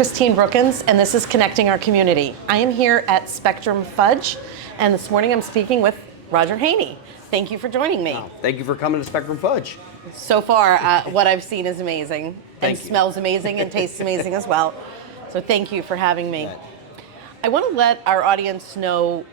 Christine Brookins, and this is Connecting Our Community. I am here at Spectrum Fudge, and this morning I'm speaking with Roger Haney. Thank you for joining me. Oh, thank you for coming to Spectrum Fudge. So far, what I've seen is amazing, and Thank you. smells amazing, and tastes amazing as well. So thank you for having me. Right. I want to let our audience know,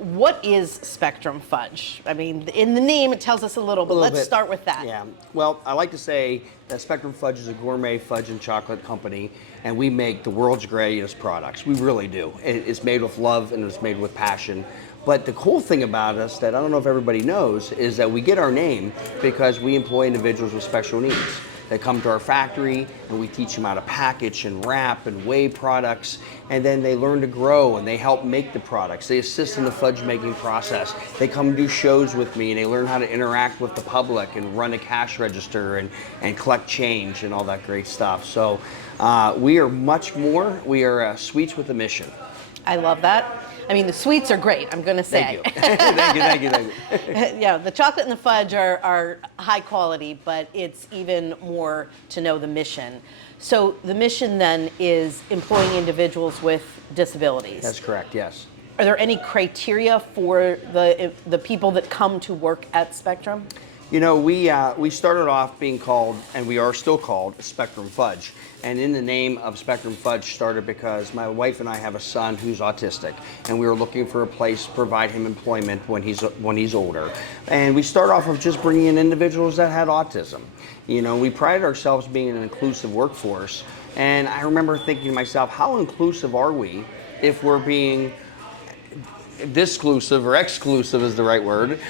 what is Spectrum Fudge? I mean, in the name it tells us a little, but let's start with that. Yeah, well, I like to say that Spectrum Fudge is a gourmet fudge and chocolate company, and we make the world's greatest products. We really do. It's made with love and it's made with passion. But the cool thing about us that I don't know if everybody knows is that we get our name because we employ individuals with special needs. They come to our factory and we teach them how to package and wrap and weigh products, and then they learn to grow and they help make the products. They assist in the fudge making process. They come do shows with me and they learn how to interact with the public and run a cash register and collect change and all that great stuff. So we are much more. We are sweets with a mission. I love that. I mean, the sweets are great, I'm going to say. Thank you. thank you. Yeah, the chocolate and the fudge are high quality, but it's even more to know the mission. So the mission then is employing individuals with disabilities. That's correct, yes. Are there any criteria for the people that come to work at Spectrum? You know, we started off being called, and we are still called, Spectrum Fudge. And in the name of Spectrum Fudge started because my wife and I have a son who's autistic, and we were looking for a place to provide him employment when he's older. And we started off with just bringing in individuals that had autism. You know, we prided ourselves being an inclusive workforce, and I remember thinking to myself, how inclusive are we if we're being disclusive, or exclusive is the right word,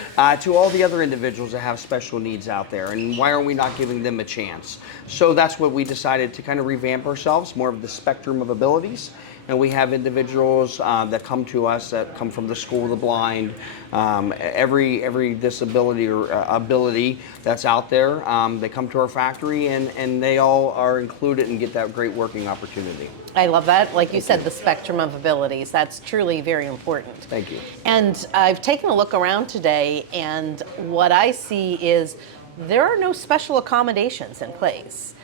to all the other individuals that have special needs out there, and why are we not giving them a chance? So that's what we decided to kind of revamp ourselves, more of the spectrum of abilities. And we have individuals that come to us that come from the School of the Blind, every disability or ability that's out there. They come to our factory and they all are included and get that great working opportunity. I love that. Like you said, the spectrum of abilities. That's truly very important. Thank you. And I've taken a look around today, and what I see is there are no special accommodations in place.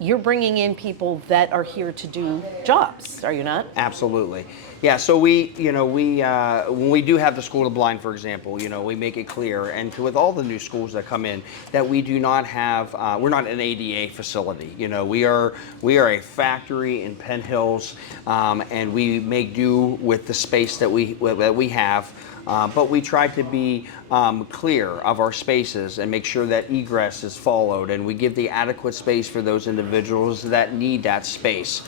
You're bringing in people that are here to do jobs, are you not? Absolutely. Yeah, so when we do have the School of the Blind, for example, we make it clear, and with all the new schools that come in, that we do not have, we're not an ADA facility. We are a factory in Penn Hills, and we make do with the space that we have. But we try to be clear of our spaces and make sure that egress is followed, and we give the adequate space for those individuals that need that space.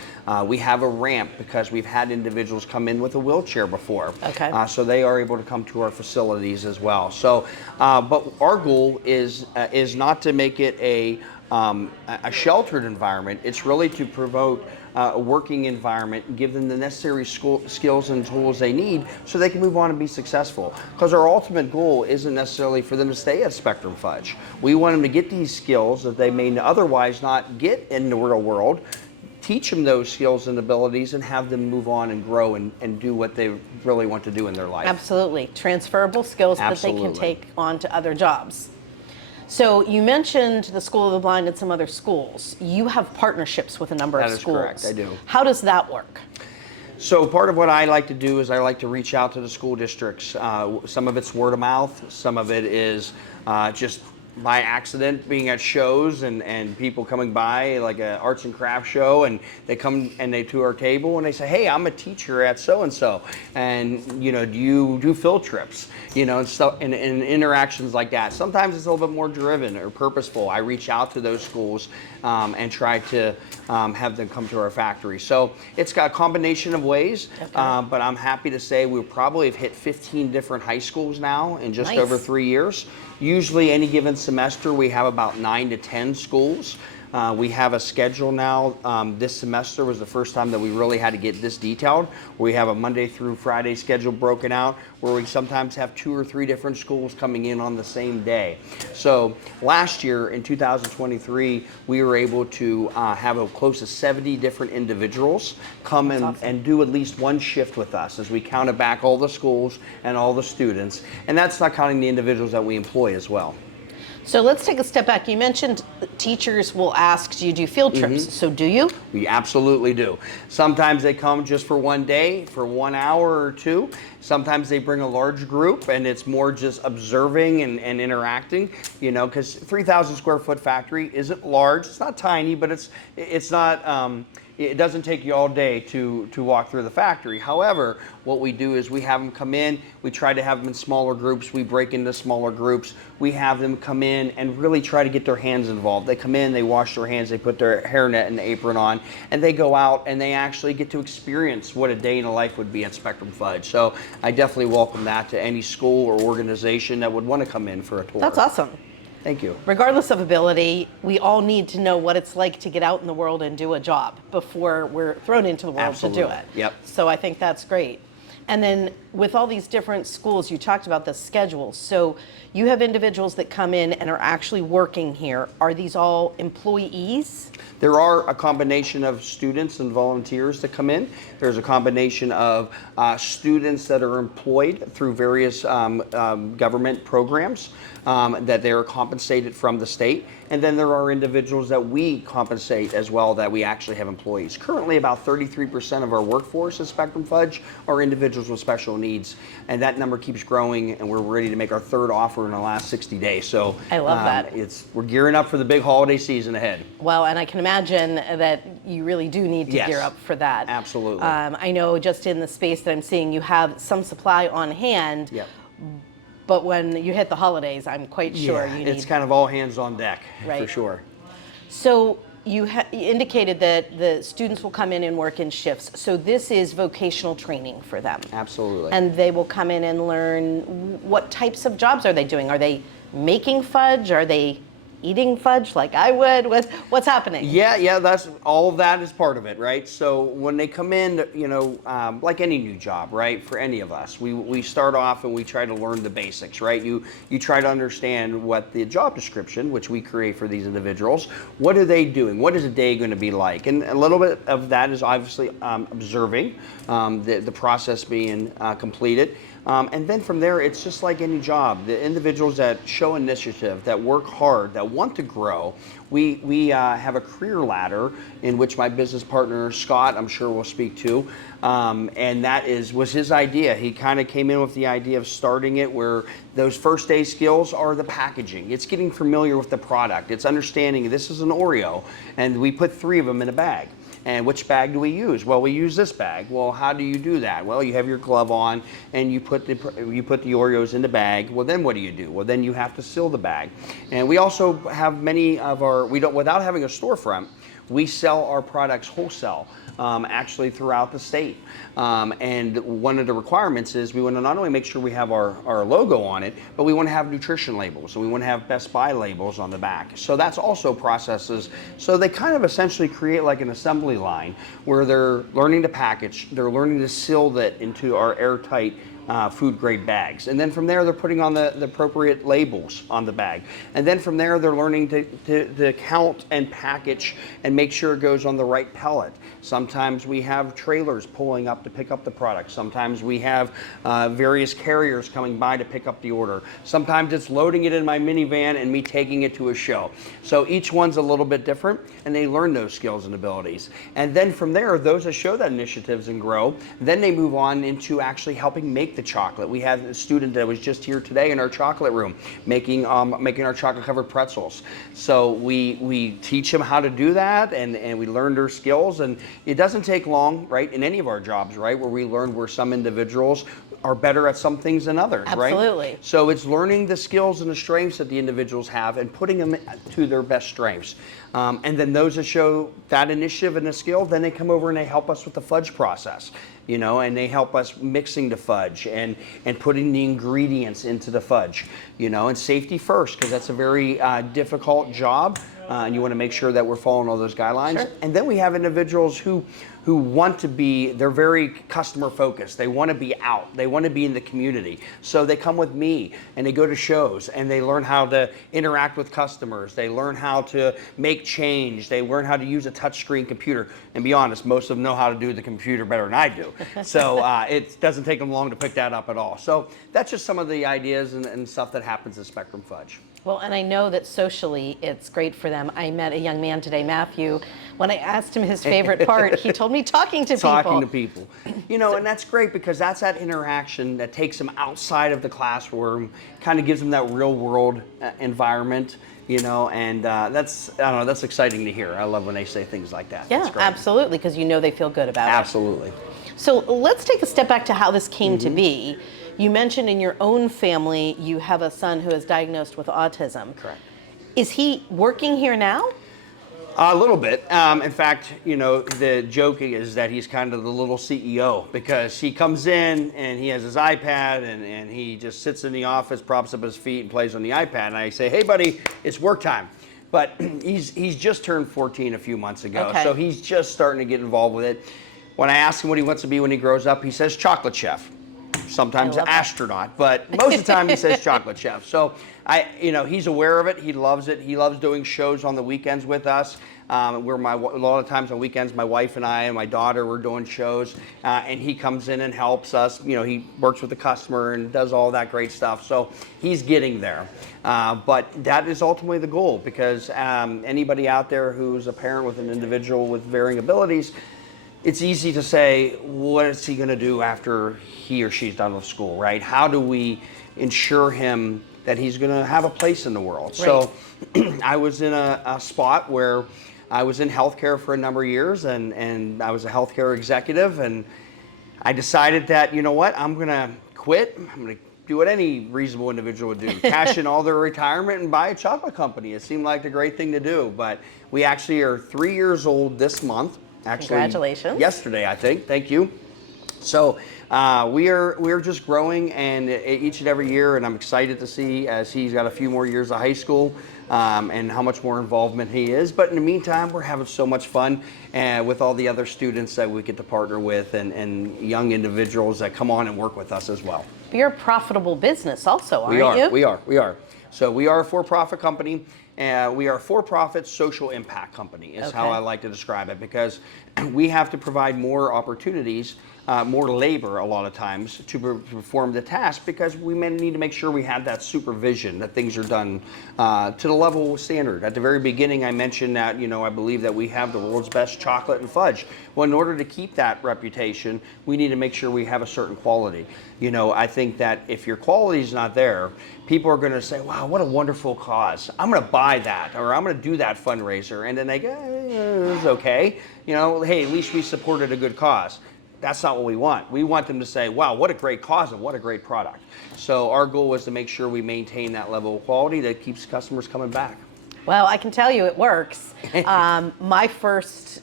We have a ramp because we've had individuals come in with a wheelchair before. Okay. So they are able to come to our facilities as well. So, but our goal is not to make it a sheltered environment. It's really to promote a working environment and give them the necessary skills and tools they need so they can move on and be successful. Because our ultimate goal isn't necessarily for them to stay at Spectrum Fudge. We want them to get these skills that they may otherwise not get in the real world, teach them those skills and abilities, and have them move on and grow and do what they really want to do in their life. Absolutely. Transferable skills Absolutely. that they can take on to other jobs. So you mentioned the School of the Blind and some other schools. You have partnerships with a number of schools. That is correct, I do. How does that work? So part of what I like to do is I like to reach out to the school districts. Some of it's word of mouth, some of it is just by accident being at shows and people coming by, like an arts and crafts show, and they come and they to our table and they say, hey, I'm a teacher at so-and-so, and do you do field trips, and stuff, and interactions like that. Sometimes it's a little bit more driven or purposeful. I reach out to those schools and try to have them come to our factory. So it's got a combination of ways, Okay. But I'm happy to say we probably have hit 15 different high schools now in just Nice. over 3 years. Usually any given semester we have about 9 to 10 schools. We have a schedule now. This semester was the first time that we really had to get this detailed. We have a Monday through Friday schedule broken out where we sometimes have 2 or 3 different schools coming in on the same day. So last year in 2023, we were able to have close to 70 different individuals come and do at least one shift with us as we counted back all the schools and all the students. And that's not counting the individuals that we employ as well. So let's take a step back. You mentioned teachers will ask, do you do field trips? So do you? We absolutely do. Sometimes they come just for one day, for 1 hour or two. Sometimes they bring a large group and it's more just observing and interacting, you know, because 3,000 square foot factory isn't large. It's not tiny, but it's not, it doesn't take you all day to walk through the factory. However, what we do is we have them come in, we try to have them in smaller groups, we break into smaller groups, we have them come in and really try to get their hands involved. They come in, they wash their hands, they put their hairnet and apron on, and they go out and they actually get to experience what a day in a life would be at Spectrum Fudge. So I definitely welcome that to any school or organization that would want to come in for a tour. That's awesome. Thank you. Regardless of ability, we all need to know what it's like to get out in the world and do a job before we're thrown into the world Absolutely. to do it. Yep. So I think that's great. And then with all these different schools, you talked about the schedules. So you have individuals that come in and are actually working here. Are these all employees? There are a combination of students and volunteers that come in. There's a combination of students that are employed through various government programs that they are compensated from the state. And then there are individuals that we compensate as well that we actually have employees. Currently about 33% of our workforce at Spectrum Fudge are individuals with special needs. And that number keeps growing and we're ready to make our third offer in the last 60 days. So I love that. We're gearing up for the big holiday season ahead. Well, and I can imagine that you really do need to Yes, gear up for that. absolutely. I know just in the space that I'm seeing, you have some supply on hand. Yep. But when you hit the holidays, I'm quite sure Yeah, you need. it's kind of all hands on deck, for Right. sure. So you indicated that the students will come in and work in shifts. So this is vocational training for them. Absolutely. And they will come in and learn what types of jobs are they doing? Are they making fudge? Are they eating fudge like I would? What's happening? Yeah, that's all of that is part of it, right? So when they come in, you know, like any new job, right? For any of us, we start off and we try to learn the basics, right? You try to understand what the job description, which we create for these individuals, what are they doing? What is a day going to be like? And a little bit of that is obviously observing the process being completed. And then from there, it's just like any job. The individuals that show initiative, that work hard, that want to grow, we have a career ladder in which my business partner, Scott, I'm sure will speak to. And that was his idea. He kind of came in with the idea of starting it where those first day skills are the packaging. It's getting familiar with the product. It's understanding this is an Oreo, and we put 3 of them in a bag. And which bag do we use? Well, we use this bag. Well, how do you do that? Well, you have your glove on and you put the Oreos in the bag. Well, then what do you do? Well, then you have to seal the bag. And we also have many of our, without having a storefront, we sell our products wholesale, actually throughout the state. And one of the requirements is we want to not only make sure we have our logo on it, but we want to have nutrition labels and we want to have Best Buy labels on the back. So that's also processes. So they kind of essentially create like an assembly line where they're learning to package, they're learning to seal that into our airtight food grade bags. And then from there, they're putting on the appropriate labels on the bag. And then from there, they're learning to count and package and make sure it goes on the right pallet. Sometimes we have trailers pulling up to pick up the product. Sometimes we have various carriers coming by to pick up the order. Sometimes it's loading it in my minivan and me taking it to a show. So each one's a little bit different and they learn those skills and abilities. And then from there, those that show that initiatives and grow, then they move on into actually helping make the chocolate. We had a student that was just here today in our chocolate room making our chocolate covered pretzels. So we teach them how to do that and we learn their skills, and it doesn't take long, right, in any of our jobs, right, where we learn where some individuals are better at some things than others, right? Absolutely. So it's learning the skills and the strengths that the individuals have and putting them to their best strengths. And then those that show that initiative and the skill, then they come over and they help us with the fudge process, you know, and they help us mixing the fudge and putting the ingredients into the fudge, you know, and safety first, because that's a very difficult job. And you want to make sure that we're following all those guidelines. Sure. And then we have individuals who want to be, they're very customer focused. They want to be out. They want to be in the community. So they come with me and they go to shows and they learn how to interact with customers. They learn how to make change. They learn how to use a touchscreen computer. And be honest, most of them know how to do the computer better than I do. So it doesn't take them long to pick that up at all. So that's just some of the ideas and stuff that happens at Spectrum Fudge. Well, and I know that socially it's great for them. I met a young man today, Matthew. When I asked him his favorite part, he told me talking to people. Talking to people. You know, and that's great because that's that interaction that takes them outside of the classroom, kind of gives them that real world environment, you know, and that's, I don't know, that's exciting to hear. I love when they say things like that. Yeah, absolutely, because you know they feel good about it. Absolutely. So let's take a step back to how this came to be. You mentioned in your own family you have a son who is diagnosed with autism. Correct. Is he working here now? A little bit. In fact, you know, the joke is that he's kind of the little CEO because he comes in and he has his iPad and he just sits in the office, props up his feet and plays on the iPad. And I say, hey, buddy, it's work time. But he's just turned 14 a few months ago, so he's just starting to get involved with it. When I ask him what he wants to be when he grows up, he says chocolate chef. Sometimes astronaut, but most of the time he says chocolate chef. So you know, he's aware of it. He loves it. He loves doing shows on the weekends with us. A lot of times on weekends, my wife and I and my daughter were doing shows, and he comes in and helps us. You know, he works with the customer and does all that great stuff. So he's getting there. But that is ultimately the goal because anybody out there who's a parent with an individual with varying abilities, it's easy to say, what is he going to do after he or she's done with school, right? How do we ensure him that he's going to have a place in the world? Right. So I was in a spot where I was in healthcare for a number of years, and I was a healthcare executive, and I decided that, you know what, I'm going to quit. I'm going to do what any reasonable individual would do, cash in all their retirement and buy a chocolate company. It seemed like the great thing to do, but we actually are 3 years old this month. Actually, congratulations. Yesterday, I think. Thank you. So we are just growing, and each and every year, and I'm excited to see as he's got a few more years of high school and how much more involvement he is. But in the meantime, we're having so much fun with all the other students that we get to partner with and young individuals that come on and work with us as well. But you're a profitable business also, aren't you? We are. So we are a for-profit company. We are a for-profit social impact company is how I like to describe it, because we have to provide more opportunities, more labor a lot of times to perform the task, because we may need to make sure we have that supervision, that things are done to the level standard. At the very beginning I mentioned that, you know, I believe that we have the world's best chocolate and fudge. Well, in order to keep that reputation, we need to make sure we have a certain quality. You know, I think that if your quality is not there, people are going to say, wow, what a wonderful cause. I'm going to buy that, or I'm going to do that fundraiser. And then they go, it's okay. You know, hey, at least we supported a good cause. That's not what we want. We want them to say, wow, what a great cause and what a great product. So our goal was to make sure we maintain that level of quality that keeps customers coming back. Well, I can tell you it works. My first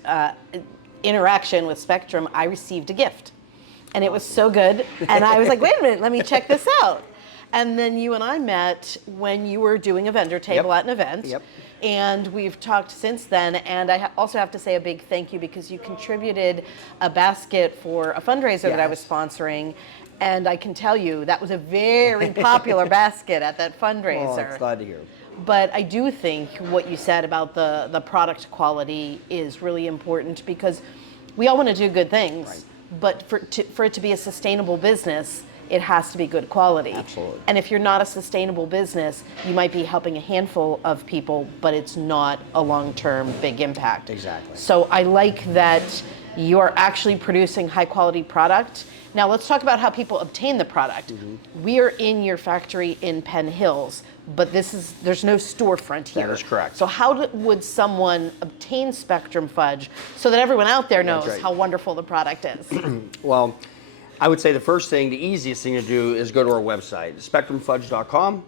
interaction with Spectrum, I received a gift. And it was so good. And I was like, wait a minute, let me check this out. And then you and I met when you were doing a vendor table at an event. And we've talked since then. And I also have to say a big thank you, because you contributed a basket for a fundraiser that I was sponsoring. And I can tell you that was a very popular basket at that fundraiser. Oh, I'm glad to hear. But I do think what you said about the product quality is really important, because we all want to do good things. Right. But for it to be a sustainable business, it has to be good quality. Absolutely. And if you're not a sustainable business, you might be helping a handful of people, but it's not a long-term big impact. Exactly. So I like that you're actually producing high-quality product. Now let's talk about how people obtain the product. We are in your factory in Penn Hills, but there's no storefront here. That is correct. So how would someone obtain Spectrum Fudge so that everyone out there knows how wonderful the product is? Well, I would say the first thing, the easiest thing to do is go to our website, spectrumfudge.com.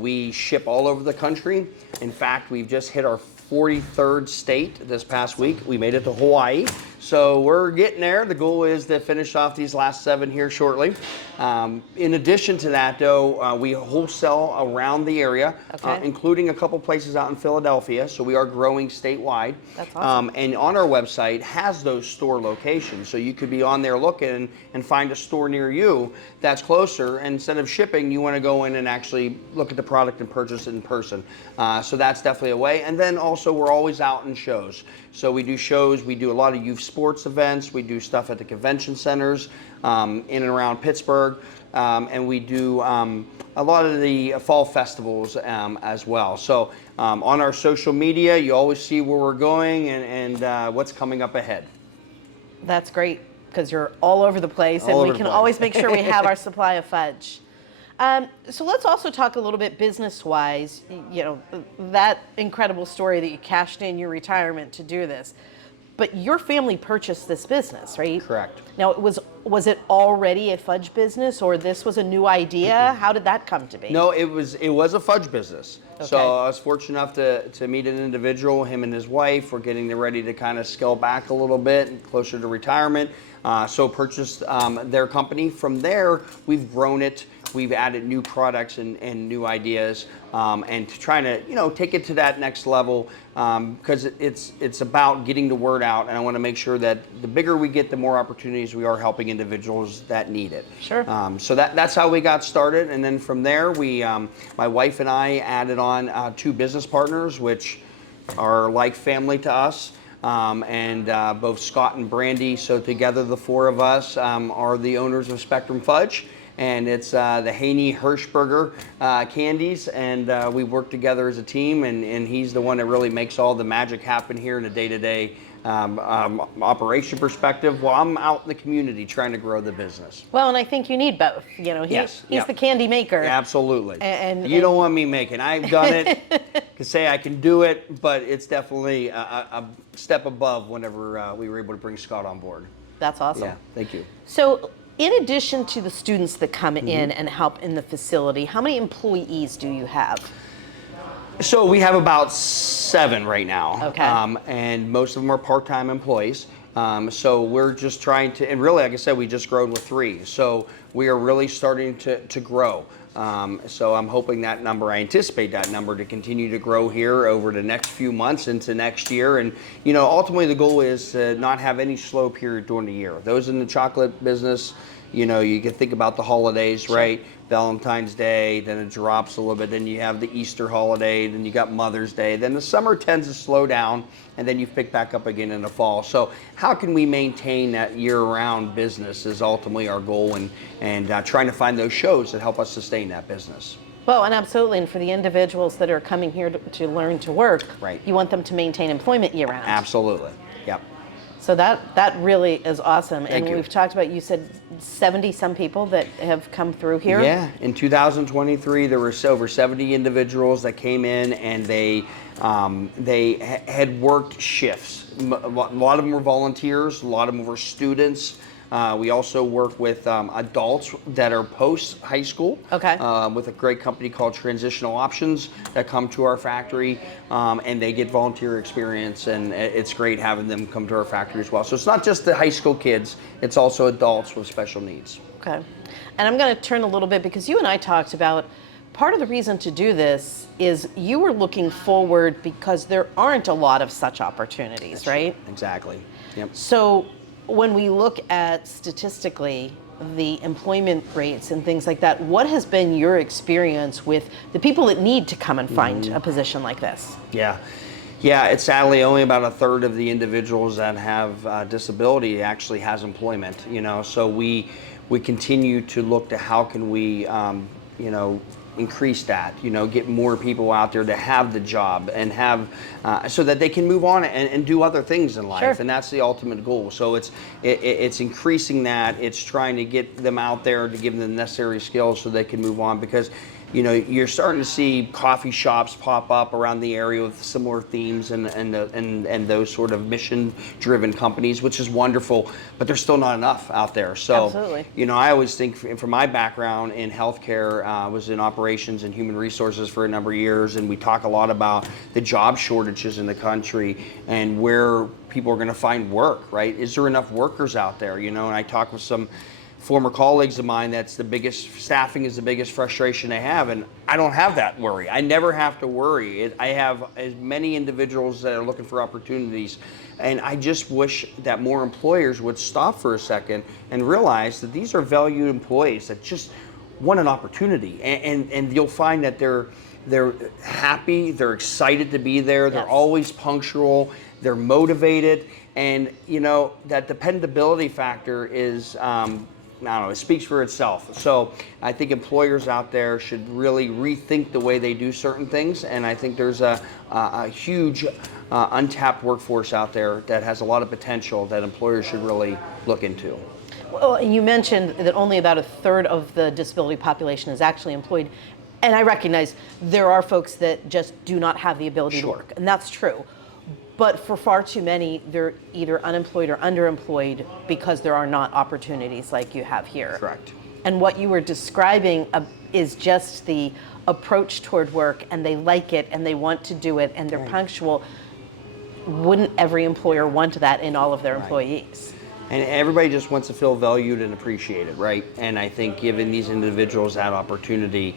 We ship all over the country. In fact, we've just hit our 43rd state this past week. We made it to Hawaii. So we're getting there. The goal is to finish off these last 7 here shortly. In addition to that, though, we wholesale around the area, including a couple places out in Philadelphia. So we are growing statewide. That's awesome. And on our website has those store locations. So you could be on there looking and find a store near you that's closer. And instead of shipping, you want to go in and actually look at the product and purchase it in person. So that's definitely a way. And then also we're always out in shows. So we do shows. We do a lot of youth sports events. We do stuff at the convention centers in and around Pittsburgh. And we do a lot of the fall festivals as well. So on our social media, you always see where we're going and what's coming up ahead. That's great, because you're all over the place, and we can always make sure we have our supply of fudge. So let's also talk a little bit business-wise. You know, that incredible story that you cashed in your retirement to do this. But your family purchased this business, right? Correct. Now, was it already a fudge business, or this was a new idea? How did that come to be? No, it was a fudge business. Okay. So I was fortunate enough to meet an individual. Him and his wife were getting ready to kind of scale back a little bit, closer to retirement. So purchased their company. From there, we've grown it. We've added new products and new ideas, and trying to take it to that next level, because it's about getting the word out. And I want to make sure that the bigger we get, the more opportunities we are helping individuals that need it. Sure. So that's how we got started, and then from there, my wife and I added on 2 business partners, which are like family to us. And both Scott and Brandy, so together the 4 of us are the owners of Spectrum Fudge, and it's the Haney Hershberger candies, and we work together as a team, and he's the one that really makes all the magic happen here in a day-to-day operation perspective, while I'm out in the community trying to grow the business. Well, and I think you need both. He's the candy maker. Absolutely. And you don't want me making. I've done it. Can say I can do it, but it's definitely a step above whenever we were able to bring Scott on board. That's awesome. Yeah, thank you. So, in addition to the students that come in and help in the facility, how many employees do you have? So we have about 7 right now. Okay. And most of them are part-time employees. So we're just trying to, and really, like I said, we just grown with 3. So we are really starting to grow. So I'm hoping that number, I anticipate that number to continue to grow here over the next few months into next year. And, ultimately the goal is to not have any slow period during the year. Those in the chocolate business, you can think about the holidays, Sure. right? Valentine's Day, then it drops a little bit, then you have the Easter holiday, then you got Mother's Day, then the summer tends to slow down, and then you pick back up again in the fall. So how can we maintain that year-round business is ultimately our goal, and trying to find those shows that help us sustain that business. Well, and absolutely, and for the individuals that are coming here to learn to work, Right. You want them to maintain employment year-round. Absolutely, yep. So that really is awesome. Thank and you. We've talked about, you said 70-some people that have come through here? Yeah, in 2023, there were over 70 individuals that came in, and they had worked shifts. A lot of them were volunteers, a lot of them were students. We also work with adults that are post-high school. Okay. With a great company called Transitional Options that come to our factory, and they get volunteer experience, and it's great having them come to our factory as well. So it's not just the high school kids, it's also adults with special needs. Okay. And I'm going to turn a little bit, because you and I talked about part of the reason to do this is you were looking forward because there aren't a lot of such opportunities, right? Exactly. Yep. So when we look at statistically the employment rates and things like that, what has been your experience with the people that need to come and find a position like this? Yeah, it's sadly only about 1/3 of the individuals that have disability actually has employment. So we continue to look to how can we increase that, get more people out there to have the job and have, so that they can move on and do other things in life. Sure. And that's the ultimate goal. So it's increasing that. It's trying to get them out there to give them the necessary skills so they can move on, because you're starting to see coffee shops pop up around the area with similar themes and those sort of mission-driven companies, which is wonderful, but there's still not enough out there. So, absolutely. I always think, from my background in healthcare, I was in operations and human resources for a number of years, and we talk a lot about the job shortages in the country and where people are going to find work, right? Is there enough workers out there? And I talk with some former colleagues of mine, staffing is the biggest frustration they have, and I don't have that worry. I never have to worry. I have as many individuals that are looking for opportunities, and I just wish that more employers would stop for a second and realize that these are valued employees that just want an opportunity, and you'll find that they're happy, they're excited to be there, they're Yes. always punctual, they're motivated, and that dependability factor is, I don't know, it speaks for itself. So I think employers out there should really rethink the way they do certain things, and I think there's a huge untapped workforce out there that has a lot of potential that employers should really look into. Well, you mentioned that only about a third of the disability population is actually employed, and I recognize there are folks that just do not have the ability to work, and that's true. But for far too many, they're either unemployed or underemployed because there are not opportunities like you have here. Correct. And what you were describing is just the approach toward work, and they like it, and they want to do it, and they're punctual. Wouldn't every employer want that in all of their employees? And everybody just wants to feel valued and appreciated, right? And I think giving these individuals that opportunity,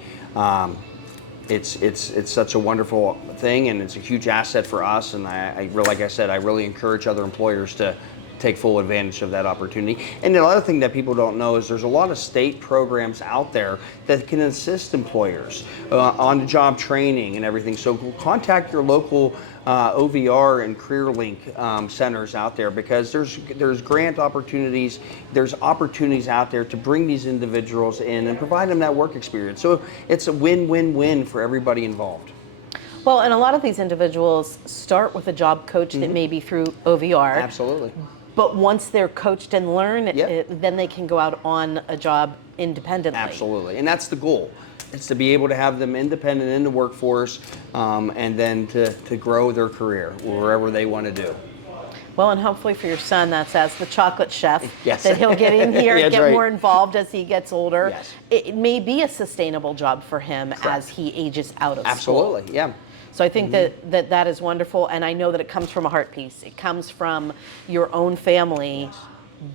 it's such a wonderful thing, and it's a huge asset for us. And like I said, I really encourage other employers to take full advantage of that opportunity. And the other thing that people don't know is there's a lot of state programs out there that can assist employers on the job training and everything. So contact your local OVR and CareerLink centers out there, because there's grant opportunities, there's opportunities out there to bring these individuals in and provide them that work experience. So it's a win-win-win for everybody involved. Well, and a lot of these individuals start with a job coach that may be through OVR. Absolutely. But once they're coached and learn, then they can go out on a job independently. Absolutely, and that's the goal. It's to be able to have them independent in the workforce, and then to grow their career wherever they want to do. Well, and hopefully for your son, that's as the chocolate chef, Yes. that he'll get in here and get right. more involved as he gets older. Yes. It may be a sustainable job for him as he ages out of school. Absolutely, yeah. So I think that is wonderful, and I know that it comes from a heart piece. It comes from your own family,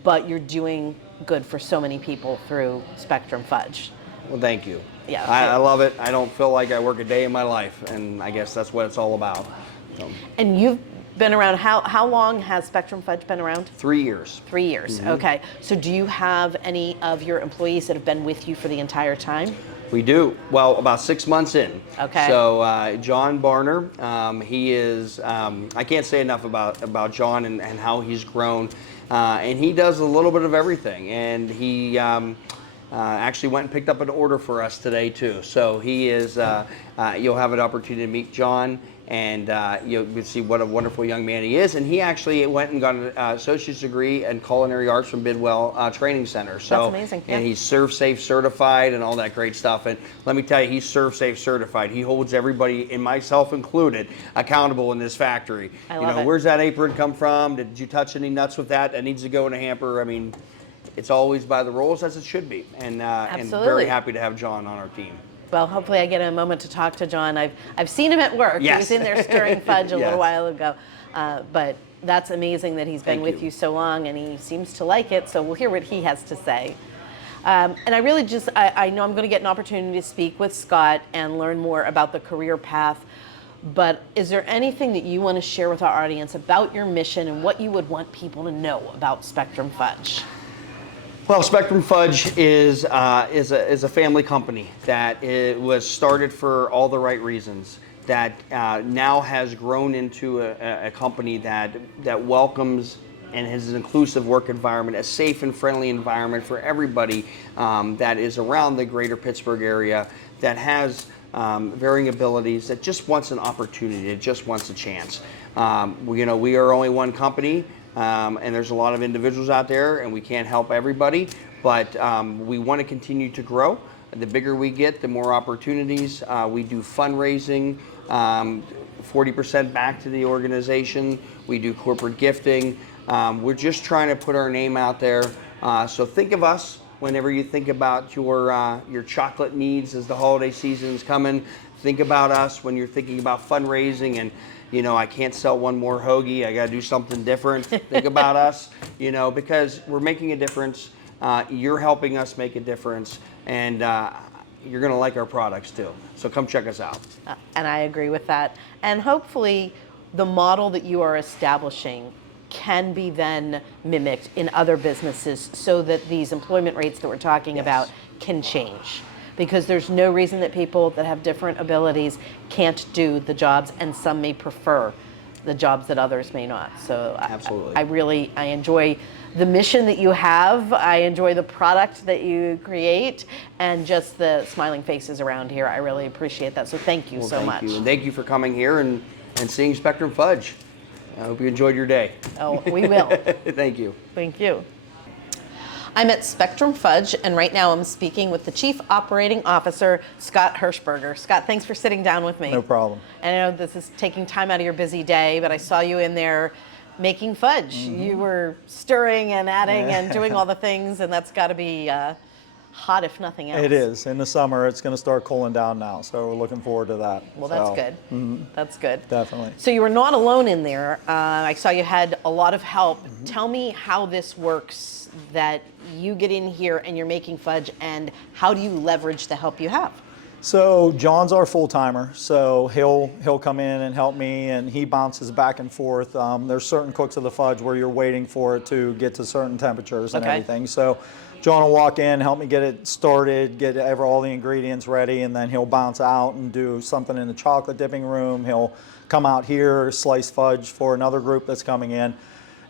but you're doing good for so many people through Spectrum Fudge. Well, thank you. Yeah. I love it. I don't feel like I work a day in my life, and I guess that's what it's all about. So, And you've been around, how long has Spectrum Fudge been around? 3 years. 3 years, okay. So do you have any of your employees that have been with you for the entire time? We do. Well, about 6 months in. Okay. So John Barner, he is, I can't say enough about John and how he's grown. And he does a little bit of everything. And he actually went and picked up an order for us today too. So he is, you'll have an opportunity to meet John, and you'll see what a wonderful young man he is. And he actually went and got an associate's degree in culinary arts from Bidwell Training Center. So, that's amazing. And he's Serve Safe certified and all that great stuff. And let me tell you, he's Serve Safe certified. He holds everybody, and myself included, accountable in this factory. I love it. Where's that apron come from? Did you touch any nuts with that? That needs to go in a hamper. I mean, it's always by the rules, as it should be. And very happy to have John on our team. Well, hopefully I get a moment to talk to John. I've seen him at work. Yes. He was in there stirring fudge a Yes. little while ago. But that's amazing that he's been Thank with you. you so long, and he seems to like it, so we'll hear what he has to say. And I really I know I'm going to get an opportunity to speak with Scott and learn more about the career path, but is there anything that you want to share with our audience about your mission and what you would want people to know about Spectrum Fudge? Well, Spectrum Fudge is a family company that it was started for all the right reasons, that now has grown into a company that welcomes and has an inclusive work environment, a safe and friendly environment for everybody that is around the greater Pittsburgh area, that has varying abilities, that just wants an opportunity, that just wants a chance. We are only one company. And there's a lot of individuals out there, and we can't help everybody, but we want to continue to grow. The bigger we get, the more opportunities. We do fundraising, 40% back to the organization. We do corporate gifting. We're just trying to put our name out there. So think of us whenever you think about your chocolate needs as the holiday season is coming. Think about us when you're thinking about fundraising and, I can't sell one more hoagie. I got to do something different. Think about us, because we're making a difference. You're helping us make a difference, and you're going to like our products too. So come check us out. And I agree with that. And hopefully the model that you are establishing can be then mimicked in other businesses so that these employment rates that we're talking about can change. Because there's no reason that people that have different abilities can't do the jobs, and some may prefer the jobs that others may not. So Absolutely. I enjoy the mission that you have. I enjoy the product that you create, and just the smiling faces around here. I really appreciate that. So thank you so much. Thank you. And thank you for coming here and seeing Spectrum Fudge. I hope you enjoyed your day. Oh, we will. Thank you. Thank you. I'm at Spectrum Fudge, and right now I'm speaking with the Chief Operating Officer, Scott Hershberger. Scott, thanks for sitting down with me. No problem. And I know this is taking time out of your busy day, but I saw you in there making fudge. You were stirring and adding and doing all the things, and that's got to be hot if nothing else. It is. In the summer, it's going to start cooling down now, so we're looking forward to that. Well, that's good. That's good. Definitely. So you were not alone in there. I saw you had a lot of help. Tell me how this works, that you get in here and you're making fudge, and how do you leverage the help you have? So John's our full-timer, so he'll come in and help me, and he bounces back and forth. There's certain cooks of the fudge where you're waiting for it to get to certain temperatures and everything. So John will walk in, help me get it started, get all the ingredients ready, and then he'll bounce out and do something in the chocolate dipping room. He'll come out here, slice fudge for another group that's coming in,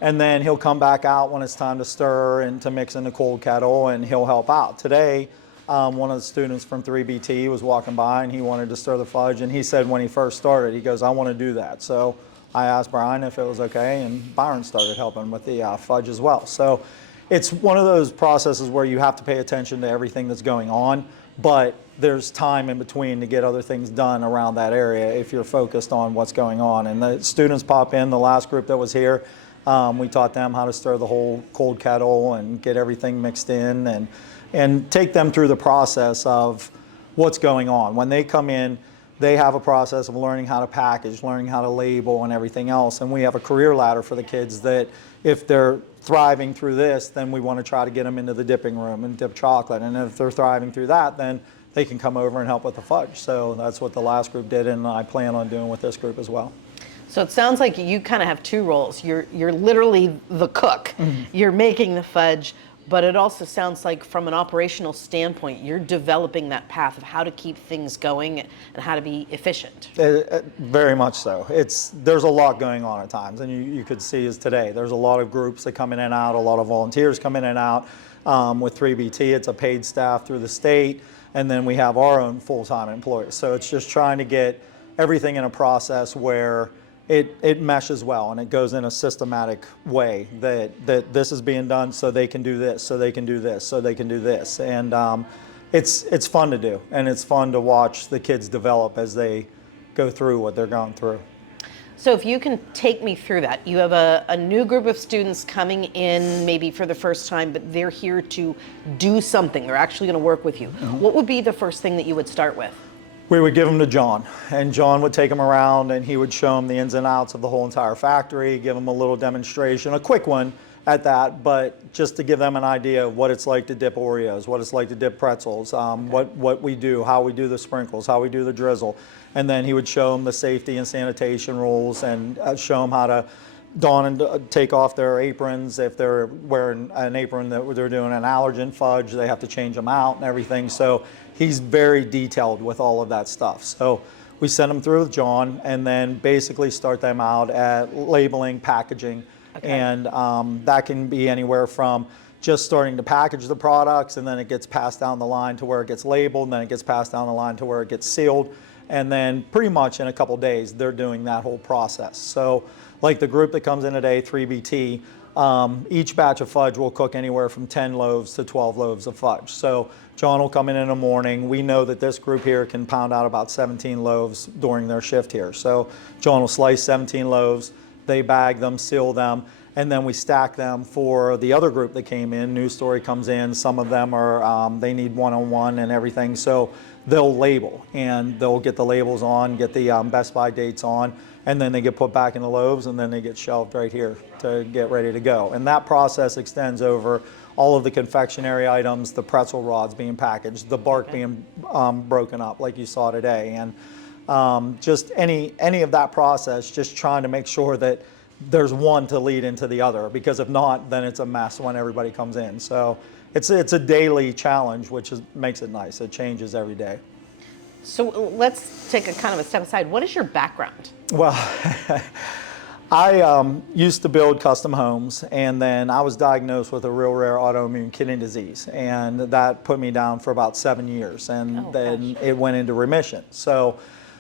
and then he'll come back out when it's time to stir and to mix in the cold kettle, and he'll help out. Today, one of the students from 3BT was walking by and he wanted to stir the fudge, and he said when he first started, he goes, I want to do that. So I asked Brian if it was okay, and Byron started helping with the fudge as well. So it's one of those processes where you have to pay attention to everything that's going on, but there's time in between to get other things done around that area if you're focused on what's going on. And the students pop in, the last group that was here, we taught them how to stir the whole cold kettle and get everything mixed in, and take them through the process of what's going on. When they come in, they have a process of learning how to package, learning how to label and everything else. And we have a career ladder for the kids that if they're thriving through this, then we want to try to get them into the dipping room and dip chocolate. And if they're thriving through that, then they can come over and help with the fudge. So that's what the last group did, and I plan on doing with this group as well. So it sounds like you kind of have two roles. You're literally the cook. You're making the fudge, but it also sounds like from an operational standpoint, you're developing that path of how to keep things going and how to be efficient. Very much so. There's a lot going on at times, and you could see as today, there's a lot of groups that come in and out, a lot of volunteers come in and out. With 3BT, it's a paid staff through the state, and then we have our own full-time employees. So it's just trying to get everything in a process where it meshes well, and it goes in a systematic way that this is being done so they can do this, so they can do this, so they can do this. And it's fun to do, and it's fun to watch the kids develop as they go through what they're going through. So if you can take me through that, you have a new group of students coming in maybe for the first time, but they're here to do something. They're actually going to work with you. What would be the first thing that you would start with? We would give them to John, and John would take them around and he would show them the ins and outs of the whole entire factory, give them a little demonstration, a quick one at that, but just to give them an idea of what it's like to dip Oreos, what it's like to dip pretzels, what we do, how we do the sprinkles, how we do the drizzle. And then he would show them the safety and sanitation rules, and show them how to don and take off their aprons. If they're wearing an apron that they're doing an allergen fudge, they have to change them out and everything. So he's very detailed with all of that stuff. So we send them through with John, and then basically start them out at labeling, packaging, and that can be anywhere from just starting to package the products, and then it gets passed down the line to where it gets labeled, and then it gets passed down the line to where it gets sealed. And then pretty much in a couple days, they're doing that whole process. So like the group that comes in today, 3BT, each batch of fudge will cook anywhere from 10 loaves to 12 loaves of fudge. So John will come in the morning. We know that this group here can pound out about 17 loaves during their shift here. So John will slice 17 loaves, they bag them, seal them, and then we stack them for the other group that came in. News Story comes in. Some of them are, they need one-on-one and everything. So they'll label, and they'll get the labels on, get the best by dates on, and then they get put back in the loaves, and then they get shelved right here to get ready to go. And that process extends over all of the confectionery items, the pretzel rods being packaged, the bark being broken up like you saw today, and just any of that process, just trying to make sure that there's one to lead into the other, because if not, then it's a mess when everybody comes in. So it's a daily challenge, which makes it nice. It changes every day. So let's take a kind of a step aside. What is your background? Well, I used to build custom homes, and then I was diagnosed with a real rare autoimmune kidney disease, and that put me down for about 7 years, and then it went into remission. So,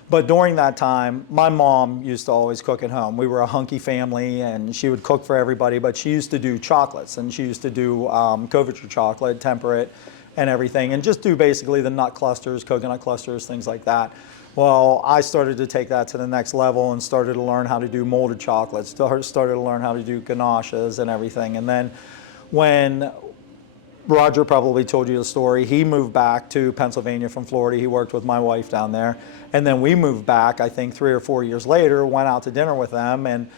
but during that time, my mom used to always cook at home. We were a hunky family, and she would cook for everybody, but she used to do chocolates, and she used to do couverture chocolate, temper it, and everything, and just do basically the nut clusters, coconut clusters, things like that. Well, I started to take that to the next level and started to learn how to do molded chocolates, started to learn how to do ganaches and everything. And then when Roger probably told you the story, he moved back to Pennsylvania from Florida. He worked with my wife down there. And then we moved back, I think 3 or 4 years later, went out to dinner with them, and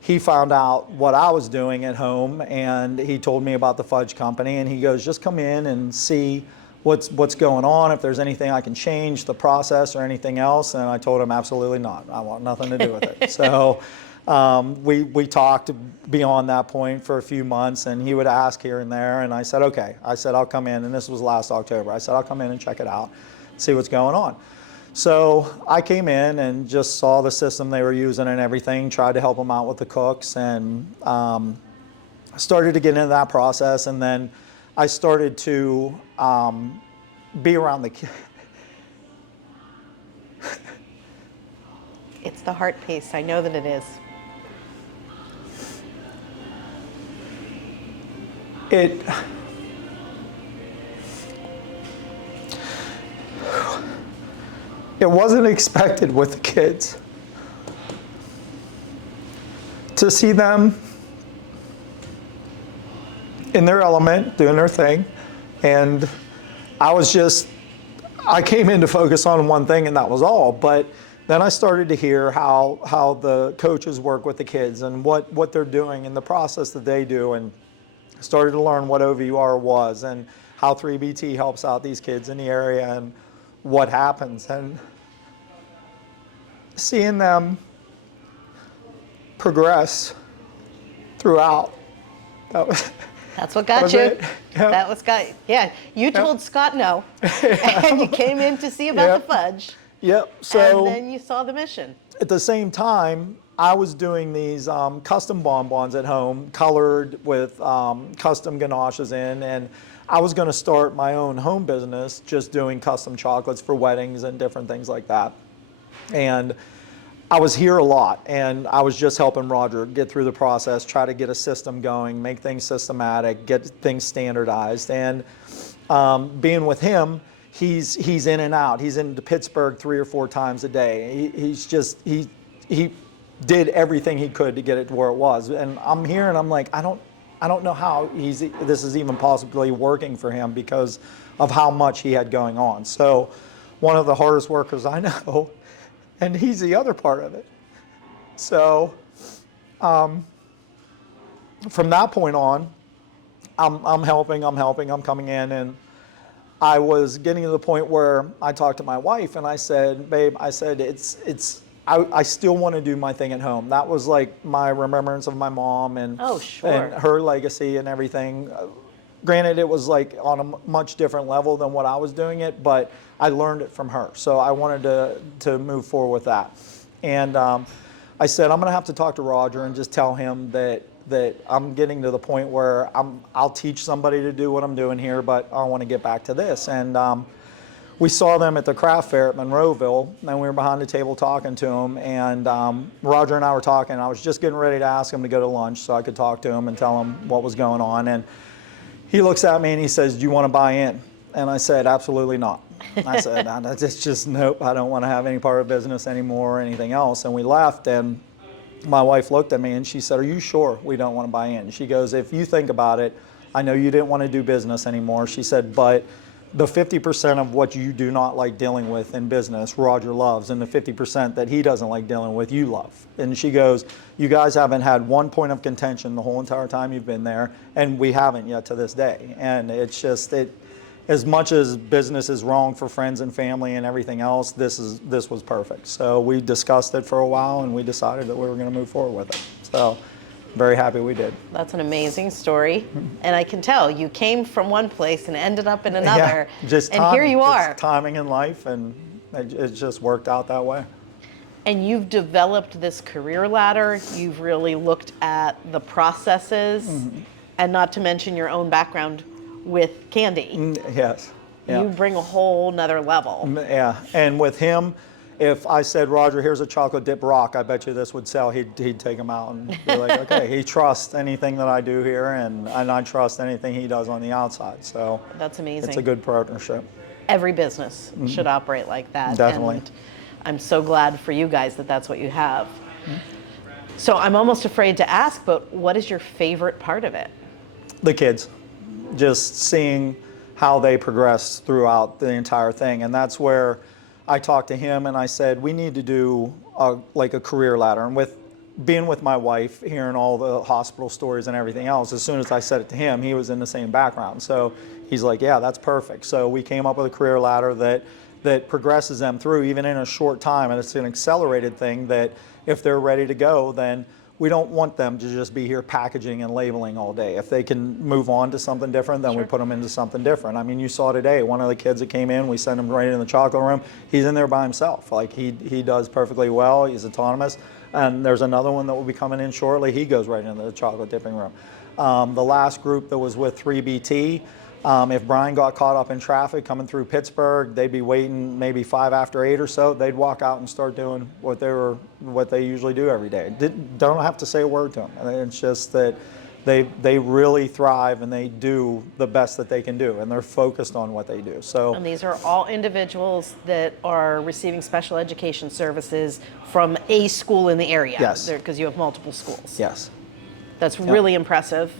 he found out what I was doing at home, and he told me about the fudge company, and he goes, just come in and see what's going on, if there's anything I can change, the process or anything else. And I told him, absolutely not. I want nothing to do with it. So we talked beyond that point for a few months, and he would ask here and there, and I said, okay. I said, I'll come in, and this was last October. I said, I'll come in and check it out, see what's going on. So I came in and just saw the system they were using and everything, tried to help them out with the cooks, and started to get into that process. And then I started to be around the kids. It's the heart piece. I know that it is. It wasn't expected with the kids to see them in their element, doing their thing. And I came in to focus on one thing, and that was all. But then I started to hear how the coaches work with the kids and what they're doing and the process that they do, and started to learn what OVR was and how 3BT helps out these kids in the area and what happens. And seeing them progress throughout, That's what got you. Yep. That was Scott. Yeah, you told Scott no, and you came in to see about the fudge. Yep. So and then you saw the mission. at the same time, I was doing these custom bonbons at home, colored with custom ganaches in, and I was going to start my own home business, just doing custom chocolates for weddings and different things like that. And I was here a lot, and I was just helping Roger get through the process, try to get a system going, make things systematic, get things standardized. And being with him, he's in and out. He's into Pittsburgh 3 or 4 times a day. He did everything he could to get it to where it was. And I'm here, and I'm like, I don't know how this is even possibly working for him because of how much he had going on. So one of the hardest workers I know, and he's the other part of it. So from that point on, I'm helping, I'm coming in, and I was getting to the point where I talked to my wife and I said, babe, I said, I still want to do my thing at home. That was like my remembrance of my mom and, and her legacy and everything. Granted, it was like on a much different level than what I was doing it, but I learned it from her. So I wanted to move forward with that. And I said, I'm going to have to talk to Roger and just tell him that I'm getting to the point where I'll teach somebody to do what I'm doing here, but I want to get back to this. And we saw them at the craft fair at Monroeville, and we were behind the table talking to them. And Roger and I were talking. I was just getting ready to ask him to go to lunch so I could talk to him and tell him what was going on. And he looks at me and he says, do you want to buy in? And I said, absolutely not. I said, it's just, nope, I don't want to have any part of business anymore or anything else. And we left, and my wife looked at me and she said, are you sure we don't want to buy in? She goes, if you think about it, I know you didn't want to do business anymore. She said, but the 50% of what you do not like dealing with in business, Roger loves, and the 50% that he doesn't like dealing with, you love. And she goes, you guys haven't had one point of contention the whole entire time you've been there, and we haven't yet to this day. And it's just, as much as business is wrong for friends and family and everything else, this was perfect. So we discussed it for a while, and we decided that we were going to move forward with it. So very happy we did. That's an amazing story. And I can tell you came from one place and ended up in another. Yeah, just and here you are. Timing in life, and it just worked out that way. And you've developed this career ladder. You've really looked at the processes, and not to mention your own background with candy. Yes. Yeah. You bring a whole nother level. Yeah, and with him, if I said, Roger, here's a chocolate dip rock, I bet you this would sell. He'd take them out and be like, okay, he trusts anything that I do here, and I trust anything he does on the outside. So That's amazing. it's a good partnership. Every business should operate like that. Definitely. And I'm so glad for you guys that that's what you have. So I'm almost afraid to ask, but what is your favorite part of it? The kids, just seeing how they progress throughout the entire thing. And that's where I talked to him and I said, we need to do like a career ladder. And with being with my wife, hearing all the hospital stories and everything else, as soon as I said it to him, he was in the same background. So he's like, yeah, that's perfect. So we came up with a career ladder that progresses them through even in a short time. And it's an accelerated thing that if they're ready to go, then we don't want them to just be here packaging and labeling all day. If they can move on to something different, then we put them into something different. I mean, you saw today, one of the kids that came in, we sent him right in the chocolate room. He's in there by himself. Like he does perfectly well. He's autonomous. And there's another one that will be coming in shortly. He goes right into the chocolate dipping room. The last group that was with 3BT, if Brian got caught up in traffic coming through Pittsburgh, they'd be waiting maybe 5 after 8 or so. They'd walk out and start doing what they usually do every day. Don't have to say a word to them. It's just that they really thrive and they do the best that they can do, and they're focused on what they do. So, And these are all individuals that are receiving special education services from a school in the area. Yes. Because you have multiple schools. yes. That's really impressive.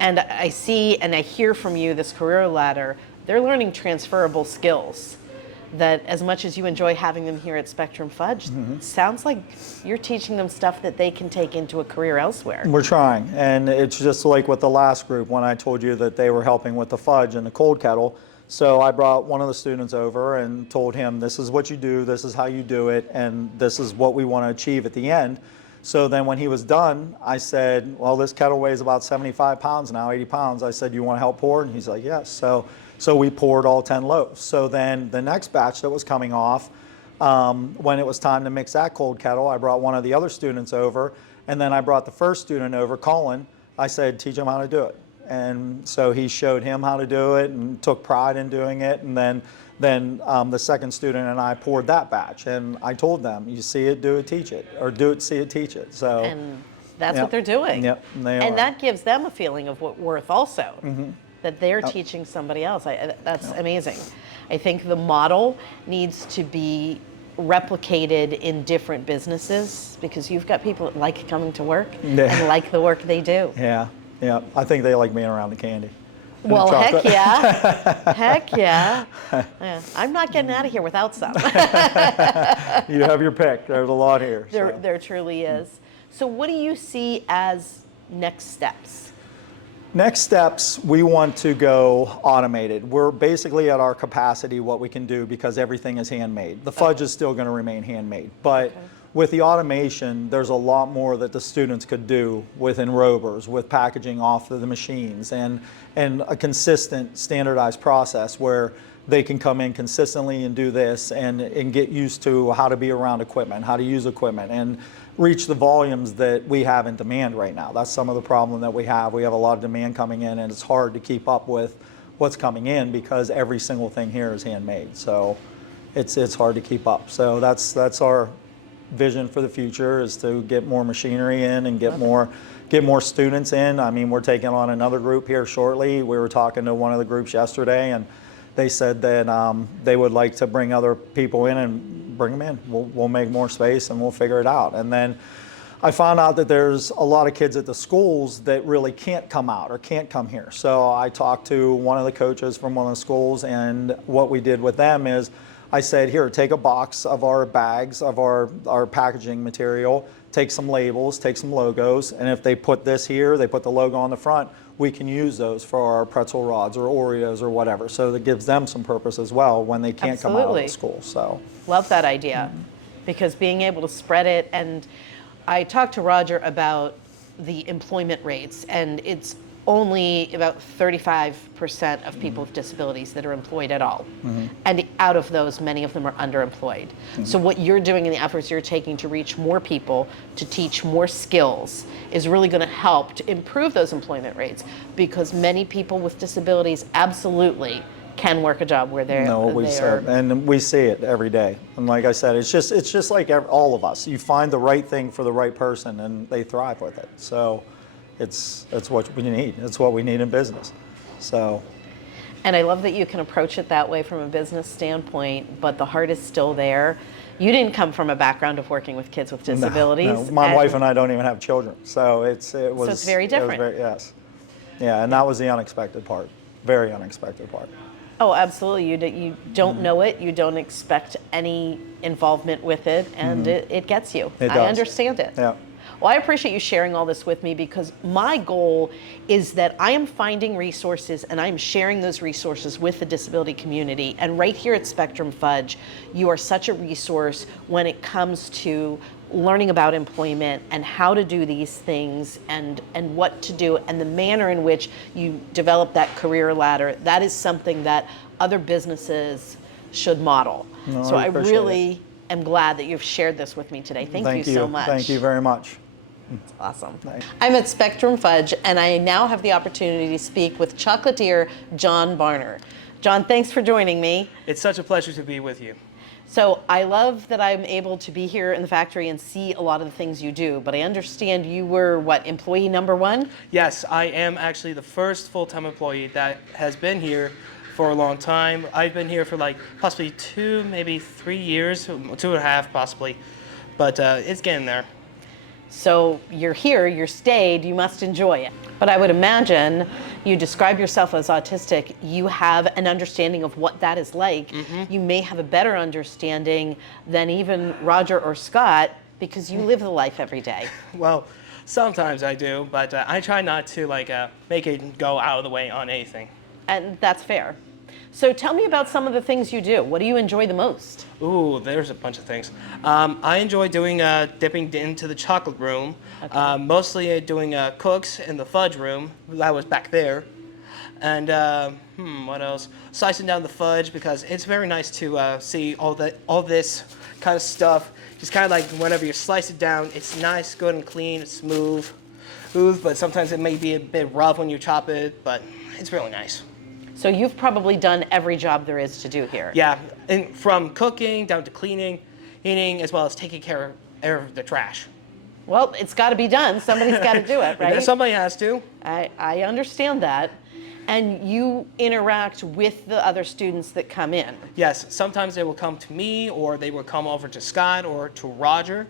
And I see and I hear from you this career ladder, they're learning transferable skills that as much as you enjoy having them here at Spectrum Fudge, sounds like you're teaching them stuff that they can take into a career elsewhere. We're trying, and it's just like with the last group when I told you that they were helping with the fudge and the cold kettle. So I brought one of the students over and told him, this is what you do, this is how you do it, and this is what we want to achieve at the end. So then when he was done, I said, well, this kettle weighs about 75 pounds now, 80 pounds. I said, you want to help pour? And he's like, yes. So we poured all 10 loaves. So then the next batch that was coming off, when it was time to mix that cold kettle, I brought one of the other students over, and then I brought the first student over, Colin. I said, teach him how to do it. And so he showed him how to do it and took pride in doing it. And then the second student and I poured that batch. And I told them, you see it, do it, teach it. Or do it, see it, teach it. So, And that's what they're doing. Yep, they and are. that gives them a feeling of worth also, that they're teaching somebody else. That's amazing. I think the model needs to be replicated in different businesses because you've got people that like coming to work and like the work they do. Yeah. I think they like being around the candy. and the Well, heck chocolate. yeah. Heck yeah. Yeah. I'm not getting out of here without some. You have your pick. There's a lot here. so. There truly is. So what do you see as next steps? Next steps, we want to go automated. We're basically at our capacity what we can do because everything is handmade. The fudge is still going to remain handmade, but with the automation, there's a lot more that the students could do with enrobers, with packaging off of the machines, and a consistent standardized process where they can come in consistently and do this and get used to how to be around equipment, how to use equipment, and reach the volumes that we have in demand right now. That's some of the problem that we have. We have a lot of demand coming in, and it's hard to keep up with what's coming in because every single thing here is handmade. So it's hard to keep up. So that's our vision for the future, is to get more machinery in and get more students in. I mean, we're taking on another group here shortly. We were talking to one of the groups yesterday, and they said that they would like to bring other people in and bring them in. We'll make more space and we'll figure it out. And then I found out that there's a lot of kids at the schools that really can't come out or can't come here. So I talked to one of the coaches from one of the schools, and what we did with them is I said, here, take a box of our bags, of our packaging material, take some labels, take some logos, and if they put this here, they put the logo on the front, we can use those for our pretzel rods or Oreos or whatever. So that gives them some purpose as well when they can't come out of the school. So Love that idea, because being able to spread it, and I talked to Roger about the employment rates, and it's only about 35% of people with disabilities that are employed at all. And out of those, many of them are underemployed. So what you're doing and the efforts you're taking to reach more people, to teach more skills, is really going to help to improve those employment rates, because many people with disabilities absolutely can work a job where they're, No, what we said, and we see it every day. And like I said, it's just like all of us. You find the right thing for the right person, and they thrive with it. So it's what we need. It's what we need in business. So. And I love that you can approach it that way from a business standpoint, but the heart is still there. You didn't come from a background of working with kids with disabilities. No. My wife and I don't even have children, so it was. So it's very different. Yes. Yeah, and that was the unexpected part. Very unexpected part. Oh, absolutely. You don't know it. You don't expect any involvement with it, and it gets you. It does. I understand it. Yeah. Well, I appreciate you sharing all this with me, because my goal is that I am finding resources and I'm sharing those resources with the disability community. And right here at Spectrum Fudge, you are such a resource when it comes to learning about employment and how to do these things and what to do and the manner in which you develop that career ladder. That is something that other businesses should model. No, so I appreciate really am glad that you've shared this with me today. Thank you so much. Thank you very much. Awesome. Thanks. I'm at Spectrum Fudge, and I now have the opportunity to speak with chocolatier John Barner. John, thanks for joining me. It's such a pleasure to be with you. So I love that I'm able to be here in the factory and see a lot of the things you do, but I understand you were, what, employee number one? Yes, I am actually the first full-time employee that has been here for a long time. I've been here for like possibly 2, maybe 3 years, 2.5 possibly, but it's getting there. So you're here, you're stayed, you must enjoy it. But I would imagine you describe yourself as autistic, you have an understanding of what that is like. You may have a better understanding than even Roger or Scott, because you live the life every day. Well, sometimes I do, but I try not to make it go out of the way on anything. And that's fair. So tell me about some of the things you do. What do you enjoy the most? Ooh, there's a bunch of things. I enjoy doing dipping into the chocolate room. Mostly doing cooks in the fudge room. That was back there. And what else? Slicing down the fudge, because it's very nice to see all this kind of stuff. Just kind of like whenever you slice it down, it's nice, good and clean, it's smooth. But sometimes it may be a bit rough when you chop it, but it's really nice. So you've probably done every job there is to do here. Yeah, and from cooking down to cleaning, eating, as well as taking care of the trash. Well, it's got to be done. Somebody's got to do it, right? Somebody has to. I understand that. And you interact with the other students that come in. Yes, sometimes they will come to me, or they will come over to Scott or to Roger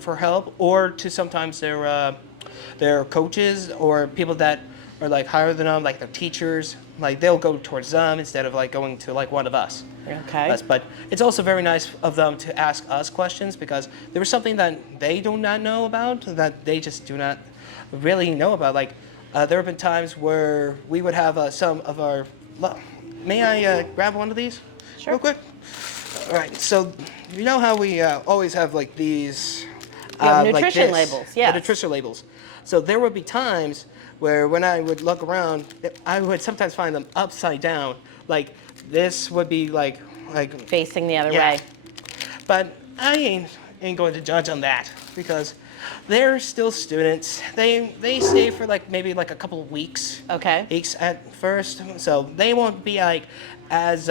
for help, or to sometimes their coaches or people that are like higher than them, like their teachers. Like they'll go towards them instead of like going to like one of us. Okay. But it's also very nice of them to ask us questions, because there was something that they do not know about, that they just do not really know about. Like there have been times where we would have some of our. May I grab one of these? Sure. Real quick. All right. So you know how we always have like these. You have like nutrition this, labels. Yes. The nutrition labels. So there would be times where when I would look around, I would sometimes find them upside down. Like this would be like Facing the other yeah. way. But I ain't going to judge on that, because they're still students. They stay for like maybe like a couple of weeks. Okay. Weeks at first, so they won't be like as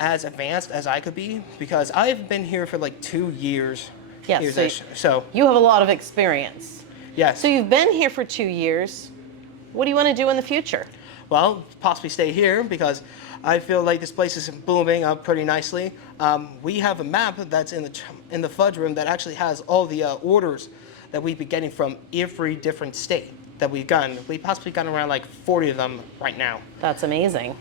advanced as I could be, because I've been here for like 2 years. Yes. So You have a lot of experience. yes. So you've been here for 2 years. What do you want to do in the future? Well, possibly stay here, because I feel like this place is booming up pretty nicely. We have a map that's in the fudge room that actually has all the orders that we've been getting from every different state that we've gotten. We've possibly gotten around like 40 of them right now. That's amazing.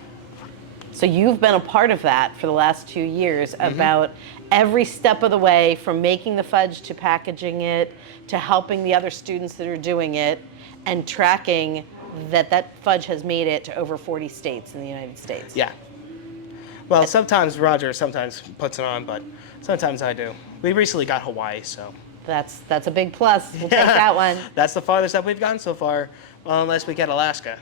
So you've been a part of that for the last 2 years, about every step of the way, from making the fudge to packaging it, to helping the other students that are doing it, and tracking that fudge has made it to over 40 states in the United States. Yeah. Well, sometimes Roger puts it on, but sometimes I do. We recently got Hawaii, so. That's a big plus. We'll take that one. That's the farthest that we've gotten so far. Well, unless we get Alaska.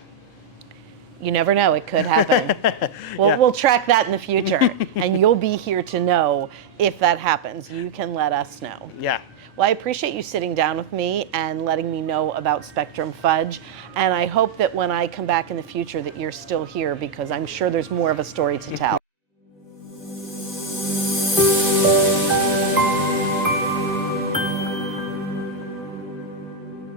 You never know, it could happen. Yeah. We'll track that in the future, and you'll be here to know if that happens. You can let us know. Yeah. Well, I appreciate you sitting down with me and letting me know about Spectrum Fudge, and I hope that when I come back in the future that you're still here, because I'm sure there's more of a story to tell.